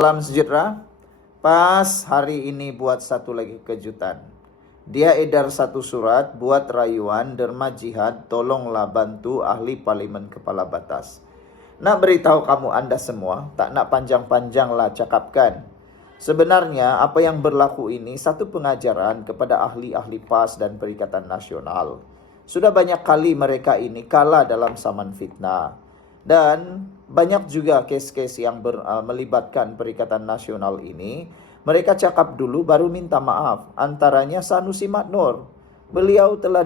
Salam sejahtera. Pas hari ini buat satu lagi kejutan. Dia edar satu surat buat rayuan derma jihad, tolonglah bantu ahli parlimen kepala batas. Nak beritahu kamu anda semua, tak nak panjang-panjang lah cakapkan. Sebenarnya apa yang berlaku ini satu pengajaran kepada ahli-ahli PAS dan Perikatan Nasional. Sudah banyak kali mereka ini kalah dalam saman fitnah. Dan banyak juga kes-kes yang melibatkan Perikatan Nasional ini. Mereka cakap dulu baru minta maaf. Antaranya Sanusi Madnor. Beliau telah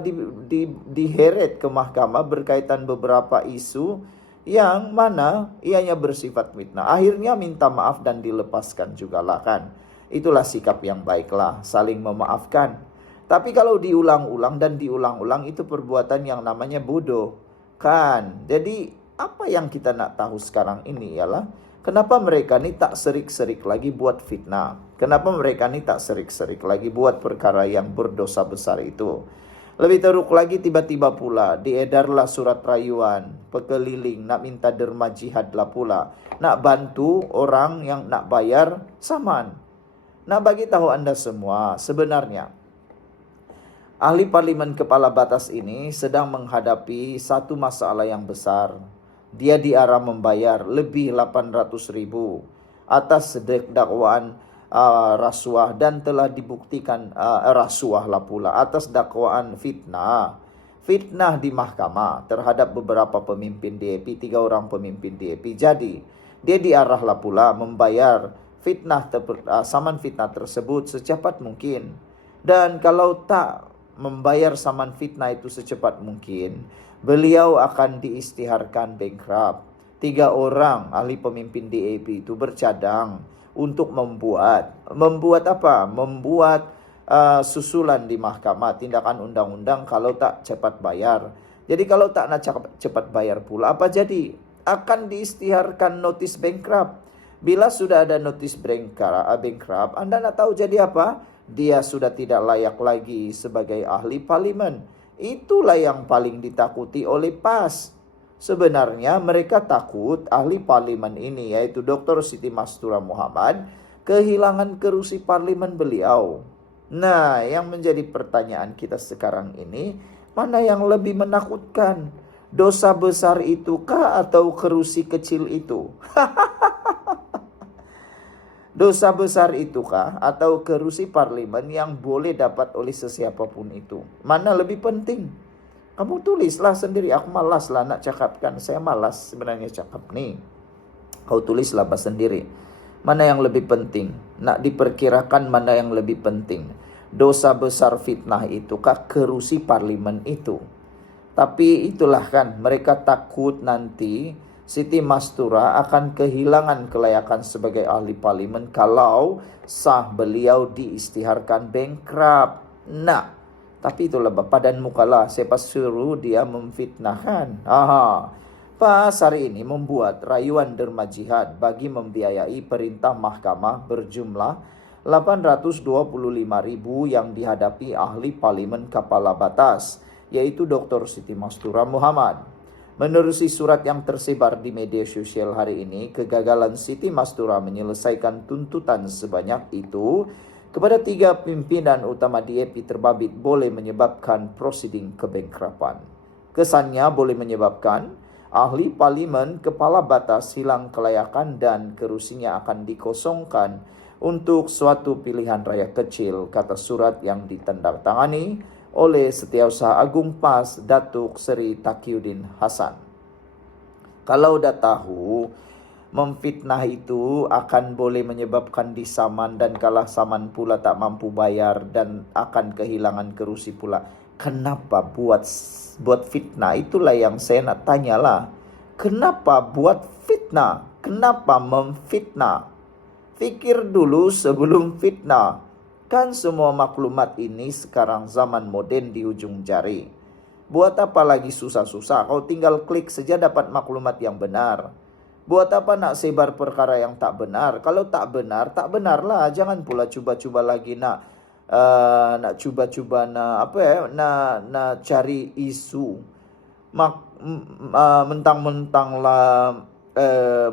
diheret ke mahkamah berkaitan beberapa isu yang mana ianya bersifat fitnah. Akhirnya minta maaf dan dilepaskan jugalah kan. Itulah sikap yang baiklah, saling memaafkan. Tapi kalau diulang-ulang dan diulang-ulang itu perbuatan yang namanya bodoh. Kan? Jadi apa yang kita nak tahu sekarang ini ialah kenapa mereka ni tak serik-serik lagi buat fitnah. Kenapa mereka ni tak serik-serik lagi buat perkara yang berdosa besar itu. Lebih teruk lagi tiba-tiba pula diedarlah surat rayuan pekeliling nak minta derma jihad lah pula. Nak bantu orang yang nak bayar saman. Nak bagi tahu anda semua sebenarnya ahli parlimen kepala batas ini sedang menghadapi satu masalah yang besar. Dia diarah membayar lebih 800.000 atas dakwaan rasuah dan telah dibuktikan rasuah lah pula atas dakwaan fitnah. Fitnah di mahkamah terhadap beberapa pemimpin DAP, 3 orang pemimpin DAP. Jadi, dia diarah lah pula membayar saman fitnah tersebut secepat mungkin. Dan kalau tak membayar saman fitnah itu secepat mungkin, beliau akan diisytiharkan bankrupt. 3 orang ahli pemimpin DAP itu bercadang untuk membuat apa? Membuat susulan di mahkamah tindakan undang-undang kalau tak cepat bayar. Jadi kalau tak nak cepat bayar pula apa jadi? Akan diisytiharkan notis bankrupt. Bila sudah ada notis bankrupt, anda nak tahu jadi apa? Dia sudah tidak layak lagi sebagai ahli parlimen. Itulah yang paling ditakuti oleh PAS. Sebenarnya mereka takut ahli parlimen ini, yaitu Dr. Siti Mastura Muhammad, kehilangan kerusi parlimen beliau. Nah, yang menjadi pertanyaan kita sekarang ini, mana yang lebih menakutkan? Dosa besar itukah atau kerusi kecil itu? Dosa besar itukah atau kerusi parlimen yang boleh dapat oleh sesiapapun itu? Mana lebih penting? Kamu tulislah sendiri. Aku malas lah nak cakapkan. Saya malas sebenarnya cakap nih. Kau tulislah sendiri. Mana yang lebih penting? Nak diperkirakan mana yang lebih penting? Dosa besar fitnah itukah kerusi parlimen itu? Tapi itulah kan, mereka takut nanti Siti Mastura akan kehilangan kelayakan sebagai ahli parlimen kalau sah beliau diisytiharkan bankrupt. Nah, tapi itulah badan mukalah siapa suruh dia memfitnahkan. PAS hari ini membuat rayuan derma jihad bagi membiayai perintah mahkamah berjumlah 825.000 yang dihadapi ahli parlimen kepala batas, yaitu Dr. Siti Mastura Muhammad. Menerusi surat yang tersebar di media sosial hari ini, kegagalan Siti Mastura menyelesaikan tuntutan sebanyak itu kepada 3 pimpinan utama DAP terbabit boleh menyebabkan prosiding kebankruptan. Kesannya boleh menyebabkan ahli parlimen kepala batas hilang kelayakan dan kerusinya akan dikosongkan untuk suatu pilihan raya kecil, kata surat yang ditandatangani oleh Setiausaha Agung PAS Datuk Seri Taqiyuddin Hasan. Kalau dah tahu memfitnah itu akan boleh menyebabkan disaman dan kalah saman pula tak mampu bayar dan akan kehilangan kerusi pula, kenapa buat fitnah? Itulah yang saya nak tanyalah. Kenapa buat fitnah? Kenapa memfitnah? Fikir dulu sebelum fitnah. Kan semua maklumat ini sekarang zaman moden di ujung jari. Buat apa lagi susah-susah? Kau tinggal klik saja dapat maklumat yang benar. Buat apa nak sebar perkara yang tak benar? Kalau tak benar, tak benarlah. Jangan pula cuba-cuba lagi nak cari isu. Mentang-mentang lah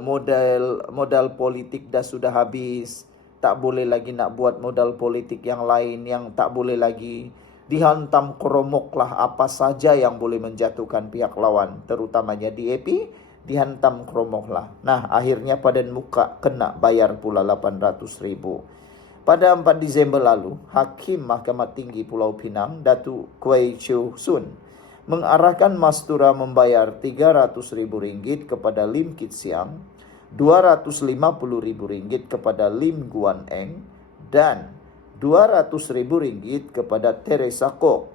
modal politik dah sudah habis, tak boleh lagi nak buat modal politik yang lain, yang tak boleh lagi dihantam keromoklah apa saja yang boleh menjatuhkan pihak lawan, terutamanya DAP, dihantam keromoklah. Nah, akhirnya pada muka kena bayar pula 800.000. Pada 4 Disember lalu, Hakim Mahkamah Tinggi Pulau Pinang, Datuk Kwei Chiu Sun, mengarahkan Mastura membayar RM300.000 kepada Lim Kit Siang, RM250.000 kepada Lim Guan Eng, dan RM200.000 kepada Teresa Kok.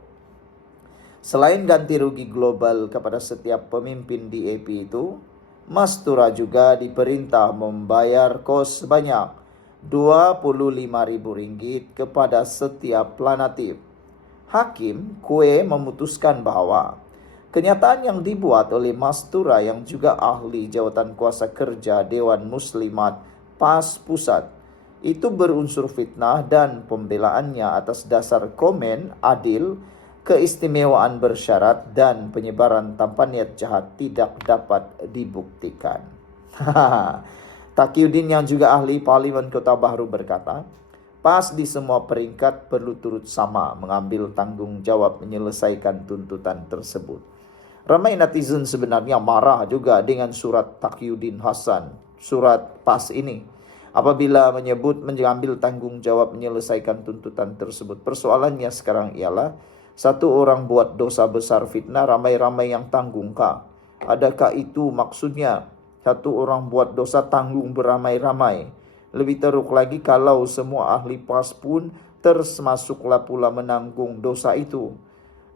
Selain ganti rugi global kepada setiap pemimpin DAP itu, Mastura juga diperintah membayar kos sebanyak RM25.000 kepada setiap planatif. Hakim Kue memutuskan bahawa kenyataan yang dibuat oleh Mastura yang juga ahli jawatan kuasa kerja Dewan Muslimat PAS Pusat itu berunsur fitnah dan pembelaannya atas dasar komen adil, keistimewaan bersyarat dan penyebaran tanpa niat jahat tidak dapat dibuktikan. Taqiyuddin yang juga ahli Parlimen Kota Bahru berkata, PAS di semua peringkat perlu turut sama mengambil tanggung jawab menyelesaikan tuntutan tersebut. Ramai netizen sebenarnya marah juga dengan surat Taqiyuddin Hasan, surat PAS ini, apabila menyebut mengambil tanggung jawab menyelesaikan tuntutan tersebut. Persoalannya sekarang ialah, satu orang buat dosa besar fitnah, ramai-ramai yang tanggung kah? Adakah itu maksudnya? Satu orang buat dosa tanggung beramai-ramai. Lebih teruk lagi kalau semua ahli PAS pun termasuklah pula menanggung dosa itu.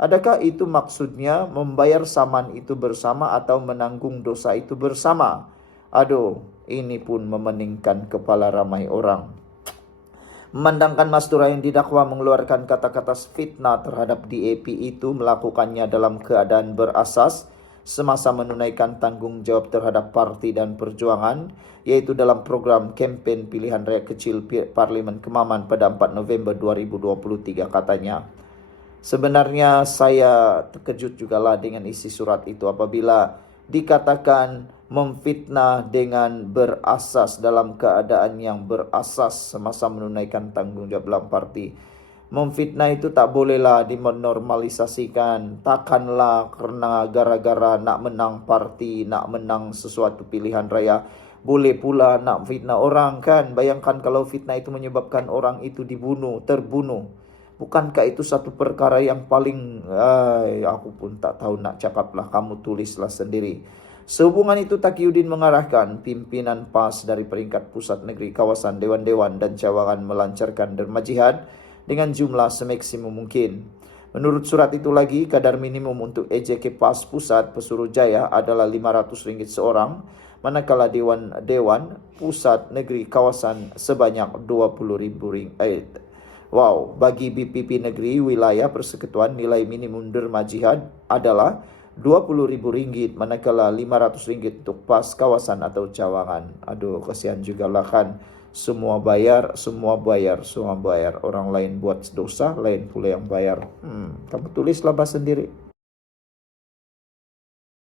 Adakah itu maksudnya membayar saman itu bersama atau menanggung dosa itu bersama? Aduh, ini pun memeningkan kepala ramai orang. Memandangkan Mastura yang didakwa mengeluarkan kata-kata fitnah terhadap DAP itu melakukannya dalam keadaan berasas semasa menunaikan tanggung jawab terhadap parti dan perjuangan, yaitu dalam program kempen pilihan raya kecil Parlimen Kemaman pada 4 November 2023 katanya. Sebenarnya saya terkejut jugalah dengan isi surat itu apabila dikatakan memfitnah dengan berasas, dalam keadaan yang berasas semasa menunaikan tanggung jawab dalam parti. Memfitnah itu tak bolehlah dinormalisasikan. Takkanlah kerana gara-gara nak menang parti, nak menang sesuatu pilihan raya, boleh pula nak fitnah orang kan. Bayangkan kalau fitnah itu menyebabkan orang itu dibunuh, terbunuh. Bukankah itu satu perkara yang paling, aku pun tak tahu nak cakaplah, kamu tulislah sendiri. Sehubungan itu, Taqiyuddin mengarahkan pimpinan PAS dari peringkat pusat negeri, kawasan, dewan-dewan dan cawangan melancarkan derma jihad dengan jumlah semaksimum mungkin. Menurut surat itu lagi, kadar minimum untuk EJK PAS Pusat Pesuruhjaya adalah RM500 seorang, manakala dewan pusat negeri kawasan sebanyak RM20.000. Wow, bagi BPP negeri wilayah persekutuan nilai minimum derma jihad adalah RM20.000, manakala RM500 untuk PAS kawasan atau cawangan. Aduh, kasihan jugalah kan. Semua bayar. Orang lain buat dosa, lain pula yang bayar. Kamu tulislah sendiri.